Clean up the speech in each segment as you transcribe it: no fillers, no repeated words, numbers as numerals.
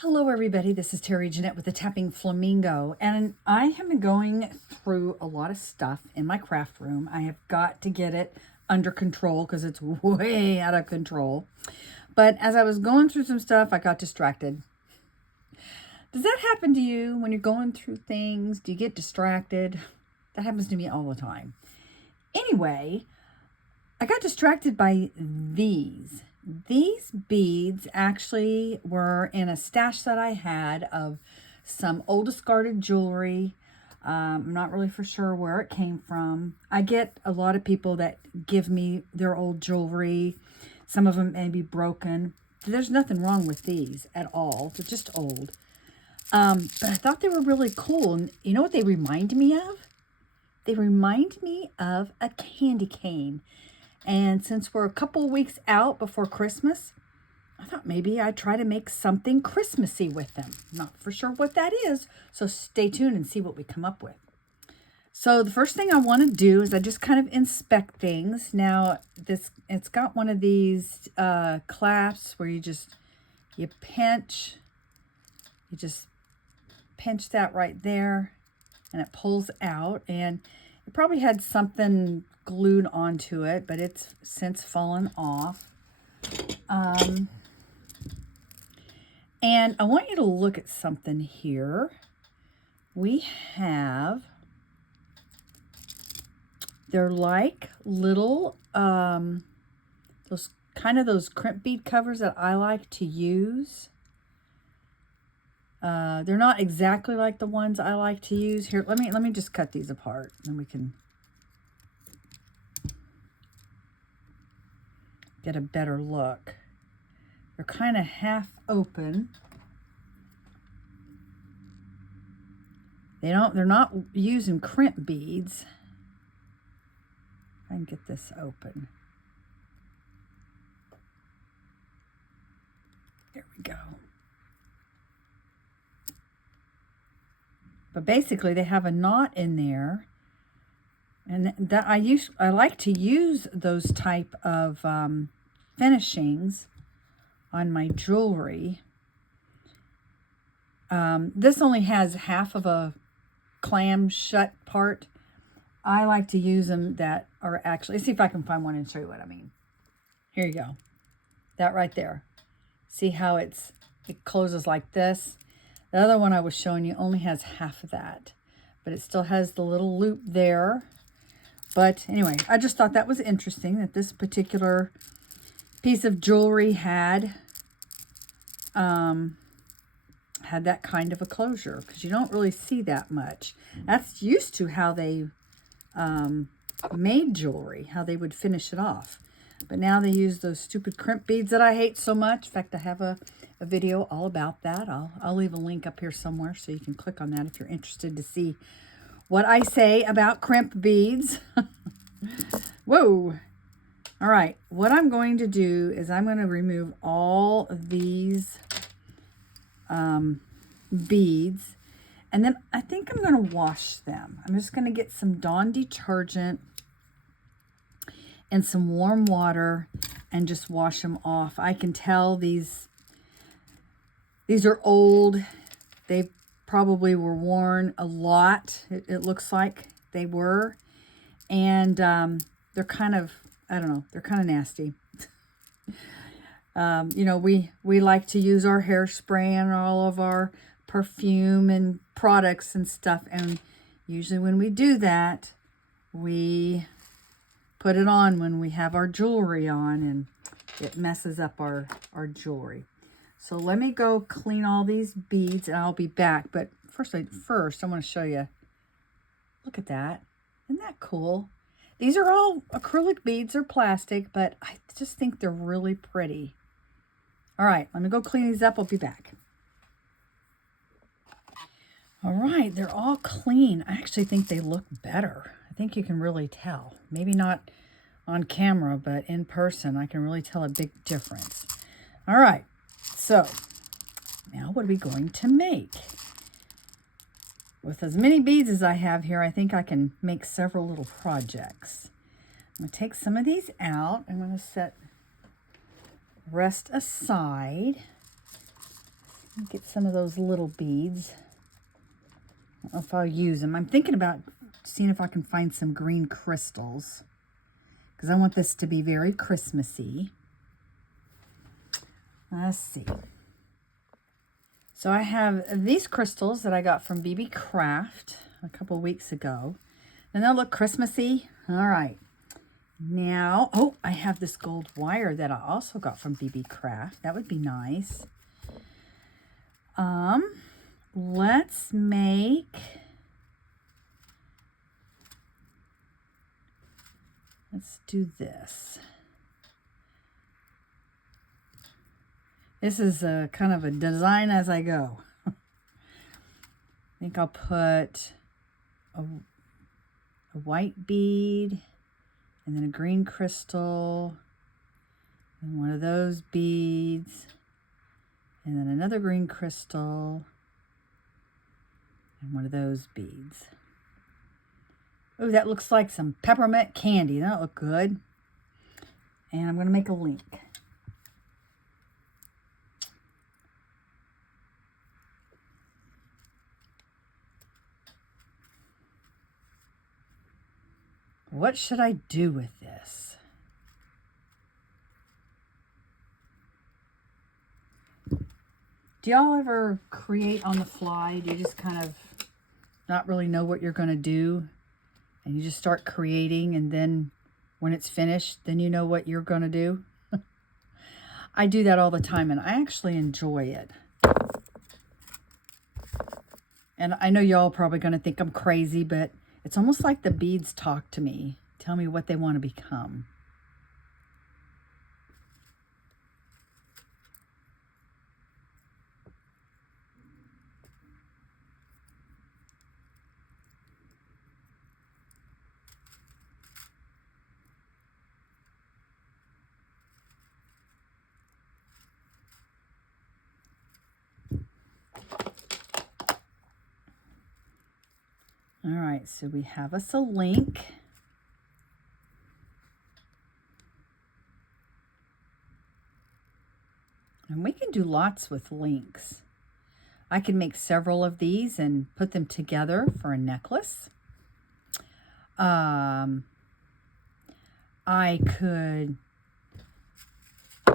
Hello everybody, this is Terry Jeanette with the Tapping Flamingo, and I have been going through a lot of stuff in my craft room. I have got to get it under control because it's way out of control. But as I was going through some stuff, I got distracted. Does that happen to you when you're going through things? Do you get distracted? That happens to me all the time. Anyway, I got distracted by these. These beads actually were in a stash that I had of some old discarded jewelry. I'm not really for sure where it came from. I get a lot of people that give me their old jewelry. Some of them may be broken. There's nothing wrong with these at all. They're just old. But I thought they were really cool. And you know what they remind me of? They remind me of a candy cane. And since we're a couple weeks out before Christmas, I thought maybe I'd try to make something Christmassy with them. Not for sure what that is, so stay tuned and see what we come up with. So the first thing I want to do is I just kind of inspect things. Now, it's got one of these clasps where you just pinch that right there, and it pulls out, and it probably had something glued onto it, but it's since fallen off. And I want you to look at something here. We have, they're like little, those crimp bead covers that I like to use. They're not exactly like the ones I like to use. Here, let me just cut these apart, and we can get a better look. They're kind of half open. They're not using crimp beads. I can get this open. There we go. But basically they have a knot in there. And that I like to use those type of finishings on my jewelry. This only has half of a clam shut part. I like to use them that are actually, let's see if I can find one and show you what I mean. Here you go. That right there. See how it closes like this? The other one I was showing you only has half of that, but it still has the little loop there. But anyway, I just thought that was interesting that this particular piece of jewelry had that kind of a closure, because you don't really see that much. That's used to how they made jewelry, how they would finish it off. But now they use those stupid crimp beads that I hate so much. In fact, I have a video all about that. I'll leave a link up here somewhere so you can click on that if you're interested to see what I say about crimp beads. Whoa. All right. What I'm going to do is I'm going to remove all of these beads. And then I think I'm going to wash them. I'm just going to get some Dawn detergent and some warm water and just wash them off. I can tell these are old. They probably were worn a lot. It looks like they were. And they're kind of, I don't know, they're kind of nasty. You know, we like to use our hairspray and all of our perfume and products and stuff. And usually when we do that, we put it on when we have our jewelry on, and it messes up our jewelry. So let me go clean all these beads and I'll be back. But first I want to show you. Look at that. Isn't that cool? These are all acrylic beads or plastic, but I just think they're really pretty. All right, let me go clean these up. I'll be back. All right, they're all clean. I actually think they look better. I think you can really tell. Maybe not on camera, but in person, I can really tell a big difference. All right, so now what are we going to make? With as many beads as I have here, I think I can make several little projects. I'm going to take some of these out. I'm going to set rest aside. Get some of those little beads. I don't know if I'll use them. I'm thinking about seeing if I can find some green crystals, because I want this to be very Christmassy. Let's see. So I have these crystals that I got from BB Craft a couple weeks ago. And they'll look Christmassy. All right. Now, oh, I have this gold wire that I also got from BB Craft. That would be nice. Let's do this. This is a kind of a design as I go. I think I'll put a white bead and then a green crystal and one of those beads and then another green crystal and one of those beads. Oh, that looks like some peppermint candy. That'll look good. And I'm going to make a link. What should I do with this? Do y'all ever create on the fly? Do you just kind of not really know what you're going to do? And you just start creating, and then when it's finished, then you know what you're going to do? I do that all the time, and I actually enjoy it. And I know y'all probably going to think I'm crazy, but it's almost like the beads talk to me, tell me what they want to become. All right, so we have us a link. And we can do lots with links. I can make several of these and put them together for a necklace. I could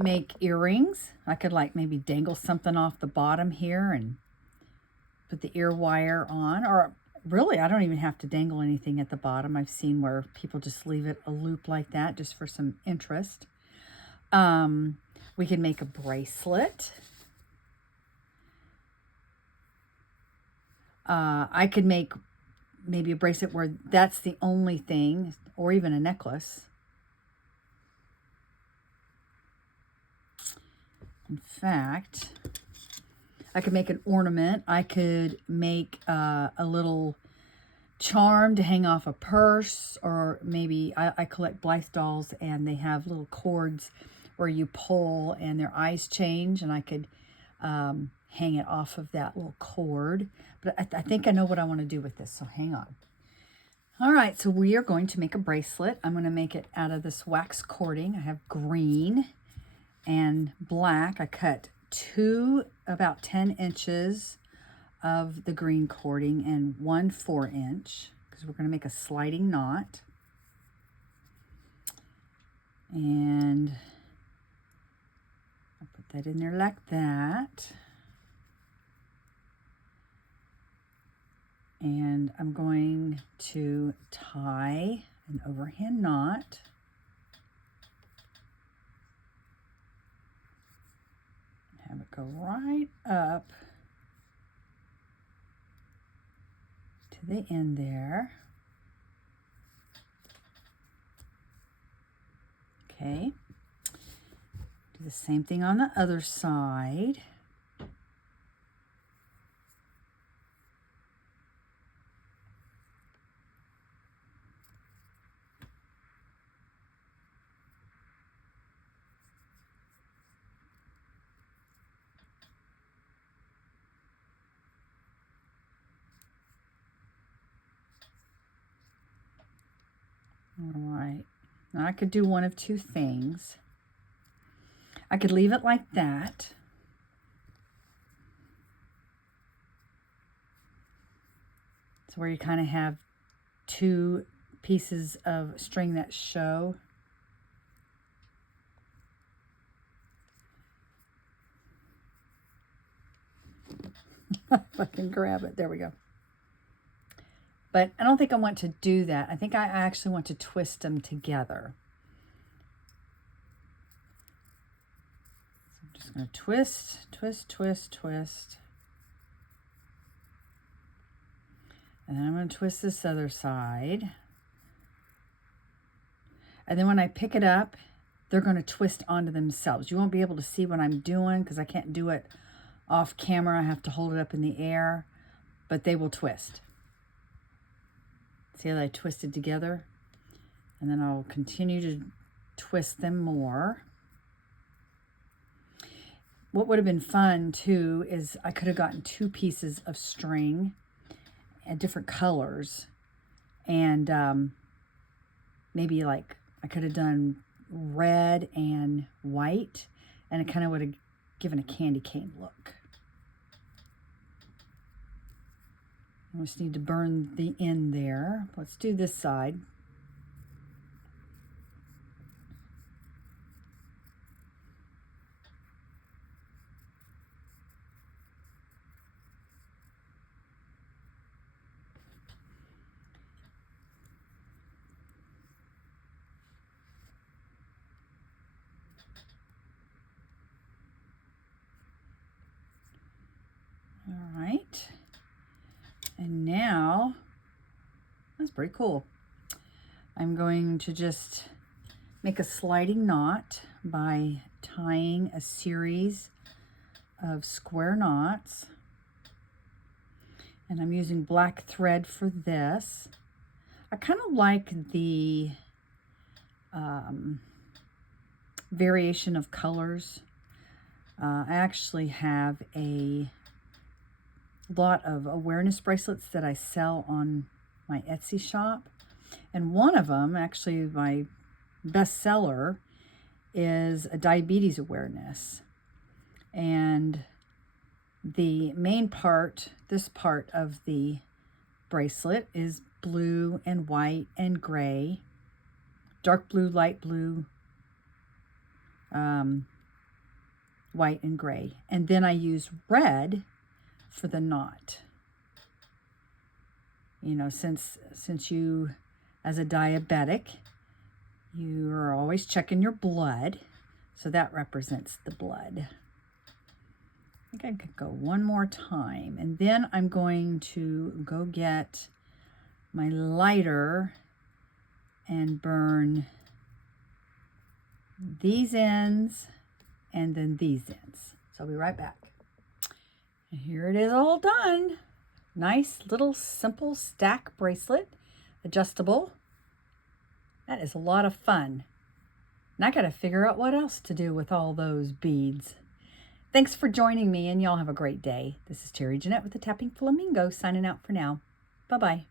make earrings. I could like maybe dangle something off the bottom here and put the ear wire on, or really, I don't even have to dangle anything at the bottom. I've seen where people just leave it a loop like that just for some interest. We can make a bracelet. I could make maybe a bracelet where that's the only thing, or even a necklace. In fact, I could make an ornament. I could make a little charm to hang off a purse, or maybe I collect Blythe dolls, and they have little cords where you pull and their eyes change, and I could hang it off of that little cord. But I think I know what I want to do with this, so hang on. All right, so we are going to make a bracelet. I'm going to make it out of this wax cording. I have green and black. I cut about 10 inches of the green cording and 1 4-inch, because we're going to make a sliding knot. And I'll put that in there like that. And I'm going to tie an overhand knot. Have it go right up to the end there. Okay. Do the same thing on the other side. All right, now I could do one of two things. I could leave it like that, It's where you kind of have two pieces of string that show. If I can grab it, there we go. But I don't think I want to do that. I think I actually want to twist them together. So I'm just going to twist, twist, twist, twist. And then I'm going to twist this other side. And then when I pick it up, they're going to twist onto themselves. You won't be able to see what I'm doing because I can't do it off camera. I have to hold it up in the air, but they will twist. See how I twisted together? And then I'll continue to twist them more. What would have been fun too is I could have gotten two pieces of string and different colors, and maybe like I could have done red and white, and it kind of would have given a candy cane look. I just need to burn the end there. Let's do this side. All right. And now, that's pretty cool. I'm going to just make a sliding knot by tying a series of square knots. And I'm using black thread for this. I kind of like the variation of colors. I actually have a lot of awareness bracelets that I sell on my Etsy shop, and one of them, actually my best seller, is a diabetes awareness. And the main part, this part of the bracelet, is blue and white and gray, dark blue, light blue, white and gray, and then I use red for the knot. You know, since you, as a diabetic, you are always checking your blood, so that represents the blood. I think I could go one more time, and then I'm going to go get my lighter and burn these ends and then these ends. So I'll be right back. And here it is all done. Nice little simple stack bracelet, adjustable. That is a lot of fun. And I got to figure out what else to do with all those beads. Thanks for joining me, and y'all have a great day. This is Terry Jeanette with the Tapping Flamingo signing out for now. Bye-bye.